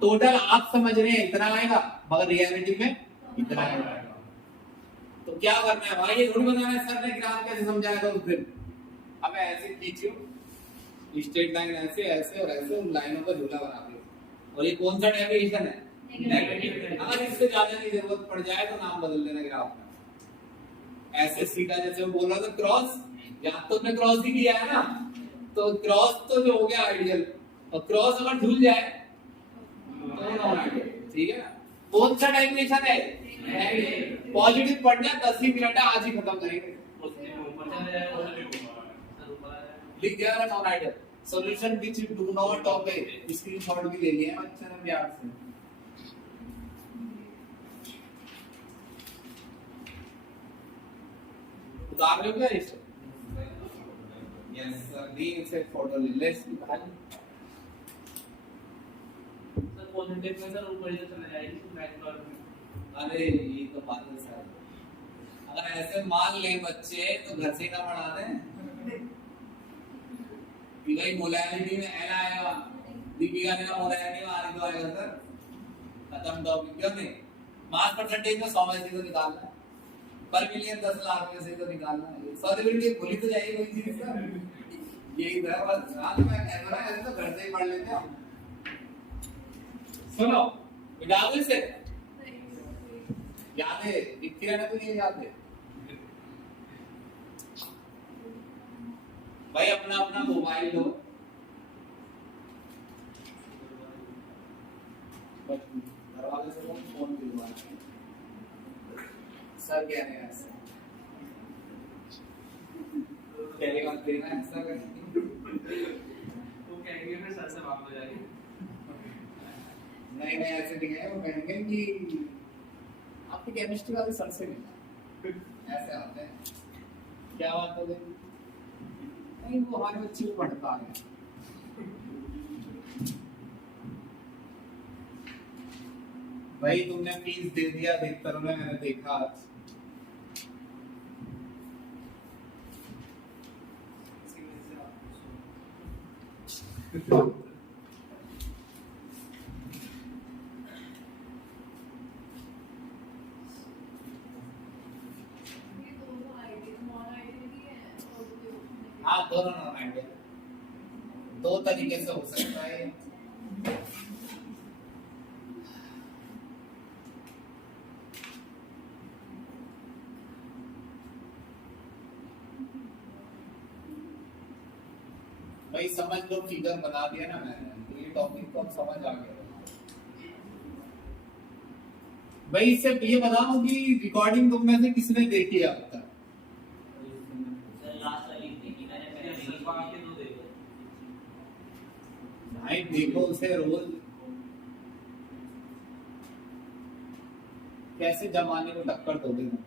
टोटल आप समझ रहे हैं इतना आएगा, मगर रियलिटी में इतना आएगा। तो क्या करना है भाई, ये थोड़ी बताना है सर ने ग्राफ कैसे समझाया था उस दिन। अब ऐसे खींचियो, स्ट्रेट लाइन ऐसे ऐसे और ऐसे, उन लाइनों का झूला बना दो, और ये कौन सा डेविएशन है, नेगेटिव। अगर इससे ज्यादा की जरूरत पड़ जाए तो नाम बदल देना ग्राफ का। ऐसे सीधा, जैसे मैं बोल रहा था क्रॉस, यहाँ तो हमने क्रॉस ही किया है ना, तो क्रॉस तो जो हो गया आइडियल, और क्रॉस अगर झूल जाए तो नॉन आइडियल, ठीक है ना। कौन सा डेविएशन है, नेगेटिव। पॉजिटिव पढ़ना 10 ही मिनट है, आज ही खत्म करेंगे। लिख दिया non ideal. Solution which do not obey, screenshot भी ले लिए हैं बच्चों ने प्यार से। उतार रहे हो क्या इसे? यस सर, दी इसे फोटो ले ले इसकी भाई। सर पॉजिटिव में सर ऊपर ही चला जाएगी तो मैच फ्लोर में। अरे ये तो बात है सर, अगर ऐसे मान ले बच्चे तो घर से ना पढ़ा दें कि भाई मोलैलिटी में एल आएगा, दीपिका ने कहा मोलैलिटी में आने तो आएगा सर, खत्म टॉपिक। क्यों नहीं? मास परसेंटेज में 100 में से तो निकालना है, पर मिलियन 10 लाख में से तो निकालना है। सॉलिबिलिटी भूल ही तो जाएगी कोई चीज सर, यही था बस। हाँ तो मैं कह रहा हूं ऐसे तो घर से ही पढ़ लेते हैं। सुनो मिटा दो इसे, याद है लिखती रहना, तो ये याद है भाई। अपना अपना मोबाइल लो, दरवाजे से फोन दिलवा सर कह रहे हैं ऐसे कहेगा देना ऐसा कर, वो कहेंगे फिर सर से मांग लो जाके। नहीं नहीं ऐसे नहीं है, वो कहेंगे कि आपकी केमिस्ट्री वाले सर से मिला, ऐसे आते हैं। क्या बात हो गई? नहीं वो हमारे बच्चे को पढ़ता है। भाई तुमने फीस दे दिया अधिकतर में, मैंने देखा आज। हाँ दोनों नॉन आइडियल, दो तरीके से हो सकता है। भाई समझ लो, फिगर बना दिया ना मैंने, तो ये टॉपिक को समझ आ गया। भाई इससे ये बताओ कि रिकॉर्डिंग तुम में से किसने देखी है अब तक? सर लास्ट वाली देखी मैंने, पहले नहीं बाकी दो देखो। भाई देखो उसे रोज, कैसे जमाने को टक्कर दोगे तुम?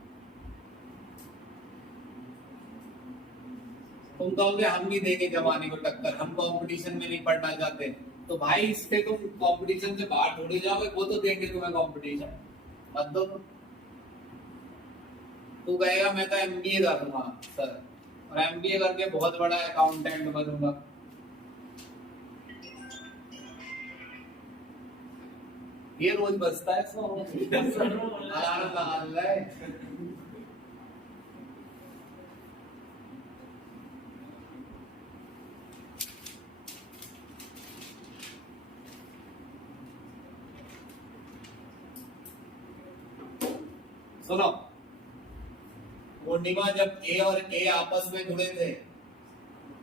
तुम कहोगे हम नहीं देंगे जमाने को टक्कर, हम कंपटीशन में नहीं पढ़ना चाहते। तो भाई इससे तुम कंपटीशन से बाहर थोड़ी जाओगे, वो तो देंगे तुम्हें कंपटीशन, मत दो। तू कहेगा मैं तो एमबीए करूंगा सर, और एमबीए करके बहुत बड़ा अकाउंटेंट बनूंगा। ये रोज बजता है, सो अलार्म लगा रहा है। सुनो, पूर्णिमा जब ए और ए आपस में जुड़े थे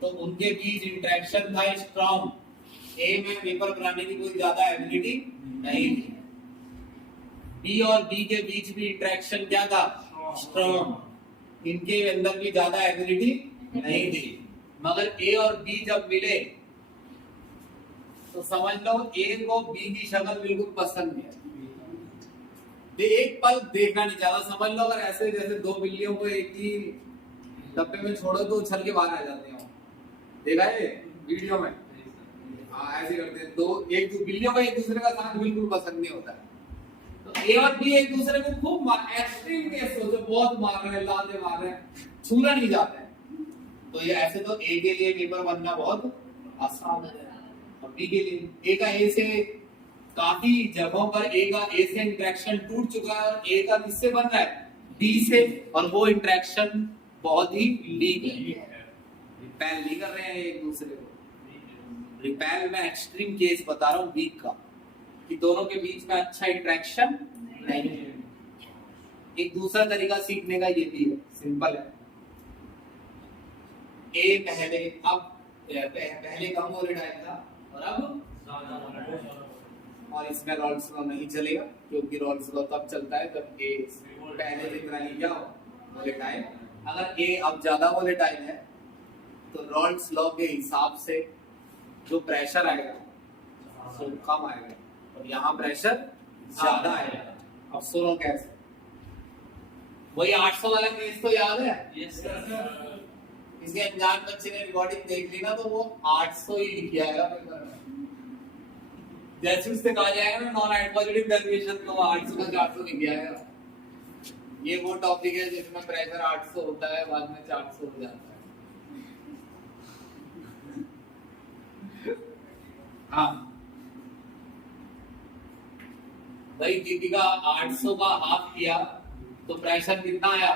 तो उनके बीच इंटरेक्शन था स्ट्रॉन्ग। ए में पेपर बनाने की कोई ज्यादा एबिलिटी नहीं थी, बी और बी के बीच भी इंटरेक्शन क्या था? स्ट्रॉन्ग। इनके अंदर भी ज्यादा एबिलिटी नहीं थी, मगर ए और बी जब मिले तो समझ लो ए को बी की शक्ल बिल्कुल पसंद नहीं है। एक पल देखना नहीं चाहता, समझ लो अगर ऐसे जैसे दो बिल्लियों को एक ही डब्बे में छोड़ो तो उछल के बाहर आ जाते हो। देखा है वीडियो में? हाँ ऐसे करते हैं, दो एक दो बिल्लियों का एक दूसरे का साथ बिल्कुल पसंद नहीं होता है। तो ए और बी एक दूसरे को खूब एक्सट्रीम केस सोचो, बहुत मार रहे हैं, लाते मार रहे हैं, छूना नहीं जाता है। तो ये ऐसे तो ए के लिए पेपर बनना बहुत आसान है, और बी के लिए ए का ए से काफी जगहों पर ए का ए से इंटरेक्शन टूट चुका है और ए का किससे बन रहा है? बी से, और वो इंटरेक्शन बहुत ही वीक है, रिपेल नहीं कर रहे हैं एक दूसरे को। रिपेल में एक्सट्रीम केस बता रहा हूँ वीक का, कि दोनों के बीच में अच्छा इंटरेक्शन नहीं है। एक दूसरा तरीका सीखने का ये भी है, सिंपल है। ए पहले, अब पहले कम वोलेटाइल था और अब, और इसमें रॉल्स लॉ नहीं चलेगा, क्योंकि रॉल्स लॉ तब चलता है जब ए पहले जितना ही क्या हो वोलेटाइल। अगर ए अब ज्यादा वोलेटाइल है तो रॉल्स लॉ के हिसाब से जो प्रेशर आएगा वो कम आएगा और यहाँ प्रेशर ज्यादा आएगा। अब सुनो कैसे, वही 800 वाला केस तो याद है? Yes sir. किसी अनजान बच्चे ने रिकॉर्डिंग देख ली ना तो वो 800 ही लिख आएगा पेपर में। जैसे उससे कहा जाएगा ना नॉन हाइड्रोजनिक डेरिवेशन तो 800 का 400 लिख आएगा। ये वो टॉपिक है जिसमें प्रेशर 800 होता है, बाद में 400 हो जाता है। हाँ भाई, दीपिका 800 का हाफ किया तो प्रेशर कितना आया?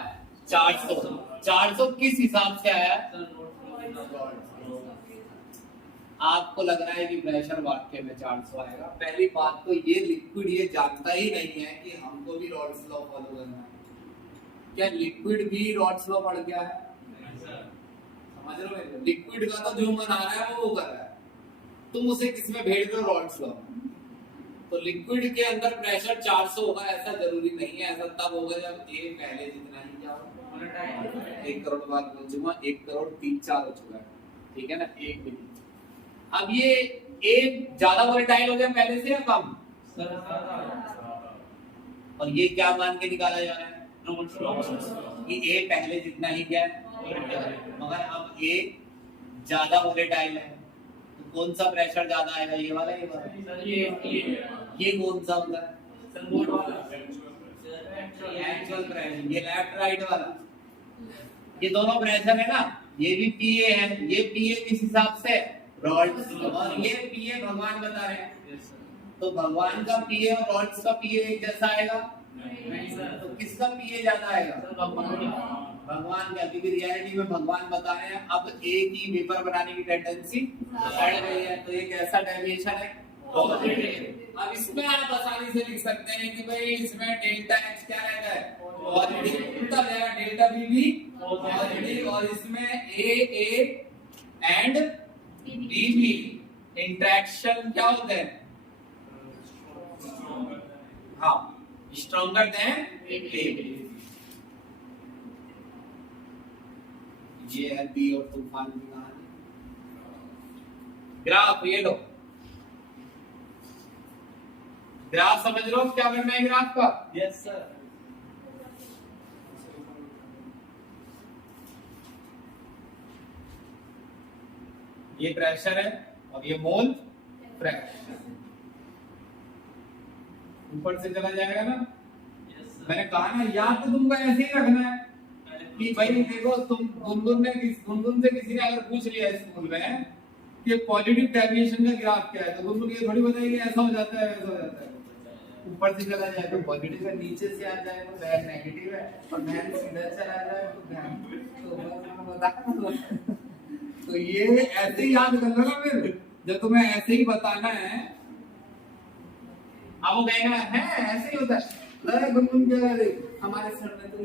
400। 400 किस हिसाब से आया? आपको लग रहा है कि प्रेशर वाक्य में 400 आएगा। पहली बात तो ये लिक्विड ये जानता ही नहीं है कि हमको भी रॉड्स लॉ फॉलो करना है। क्या लिक्विड भी रॉड्स लॉ पढ़ गया है? समझ रहे हो? लिक्विड का तो जो बना रहा है वो कर रहा है, तुम उसे किसमें भेज दो? Rods law. तो लिक्विड के अंदर प्रेशर 400 होगा ऐसा जरूरी नहीं है। ऐसा तब होगा जब ए पहले जितना ही क्या होगा। 1 करोड़ बार बोल चुका, 1 करोड़ 3-4 हो चुका है, ठीक है ना? 1 मिनट। अब ये ए ज्यादा वोलेटाइल हो गया पहले से या कम? और ये क्या मान के निकाला जा रहा है कि ए पहले जितना ही क्या है, मगर अब ए ज्यादा वोलेटाइल है तो कौन सा प्रेशर ज्यादा आएगा? ये वाला, ये वाला? ये कौन सा होता है? Actual pressure. ये लेफ्ट राइट वाला, ये दोनों प्रेशर है ना। ये भी पीए है। ये पीए किस हिसाब से? रॉड्स। और ये पीए भगवान बता रहे हैं। तो भगवान का पीए और रॉड्स का पीए एक जैसा आएगा? तो किसका पीए ज्यादा आएगा? भगवान का, क्योंकि रियलिटी में भगवान बता रहे हैं अब ए की वेपर बनाने की टेंडेंसी बढ़ गई है। तो ये कैसा डेविएशन है? पॉजिटिव। अब इसमें आप आसानी से लिख सकते हैं कि भाई इसमें डेल्टा एच क्या रहता है? पॉजिटिव। तब जाएगा डेल्टा बी भी पॉजिटिव। और इसमें ए एंड बी भी इंटरेक्शन क्या होते हैं? हाँ, स्ट्रॉन्गर देन ए। ये है बी और तूफान की कहानी। ग्राफ ये लो, ग्राफ समझ लो क्या करना है ग्राफ का? Yes sir. ये प्रेशर है और ये मोल फ्रैक्शन ऊपर से चला जाएगा ना। मैंने कहा ना, याद तो तुमको ऐसे ही रखना है कि भाई देखो, तुम गुनगुन से किसी ने अगर पूछ लिया स्कूल में कि पॉजिटिव डेविएशन का ग्राफ क्या है, तो गुनगुन ये थोड़ी बताएगी ऐसा हो जाता है वैसा हो जाता है। ऊपर से चला जाए तो पॉजिटिव है, नीचे से आ जाए तो बैक नेगेटिव है, और ध्यान सीधा चला जाए तो ध्यान तो बता। तो ये ऐसे ही याद कर लो ना। फिर जब तुम्हें ऐसे ही बताना है, अब वो कहेगा है ऐसे ही होता है। अरे गुनगुन क्या करे, हमारे सर में तो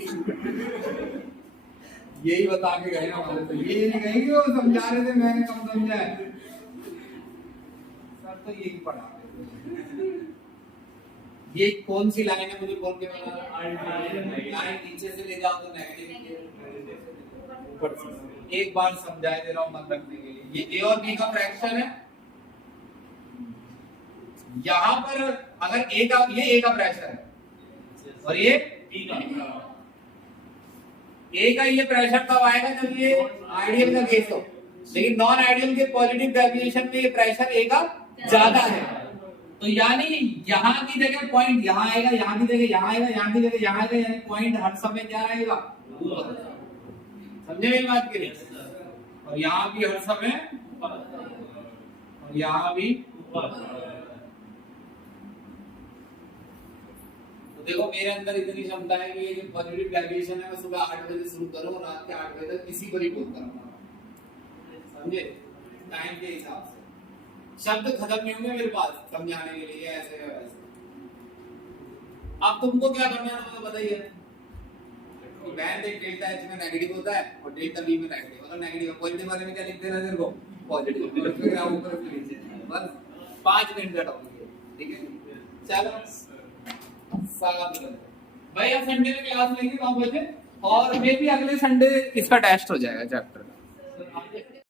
यही बता के गए हमारे, तो ये नहीं कहेंगे वो समझा रहे थे मैंने कम समझा है, सर तो यही पढ़ा। ये कौन सी लाइन है मुझे बोल के बताना। लाइन नीचे से ले जाओ तो नेगेटिव, ऊपर से एक बार समझाए दे रहा हूं मन रखने के लिए। ये ए और बी का फ्रैक्शन है। यहां पर अगर ए का, ये ए का प्रेशर है और ये बी का, ए का ये प्रेशर तब आएगा जब ये आइडियल का केस हो, लेकिन नॉन आइडियल के पॉजिटिव डेविएशन में ये प्रेशर ए का ज्यादा है। तो यानी यहाँ की जगह पॉइंट यहाँ आएगा, यहाँ की जगह यहाँ आएगा, यहाँ की जगह यहाँ आएगा, यानी पॉइंट हर समय क्या रहेगा? समझे मेरी बात के लिए? और यहाँ भी हर समय, और यहाँ भी। तो देखो मेरे अंदर इतनी क्षमता है कि ये जो पॉजिटिव डेविएशन है मैं सुबह 8 बजे शुरू करूँ और रात के 8 बजे तक किसी पर ही बोलता रहूंगा, समझे? टाइम के हिसाब से शब्द खत्म नहीं होंगे मेरे पास समझाने के लिए ऐसे है वैसे। अब तुमको क्या करना है तो बताइए। बैंड एक डेल्टा एच में नेगेटिव होता है और डेल्टा बी में नेगेटिव, अगर नेगेटिव पॉजिटिव वाले में क्या लिख देना तेरे को? पॉजिटिव। फिर आप ऊपर से नीचे बस 5 मिनट का टॉपिक है, ठीक है? चलो साहब भाई अब संडे में क्लास लेंगे 9 बजे, और मे भी अगले संडे इसका टेस्ट हो जाएगा चैप्टर का।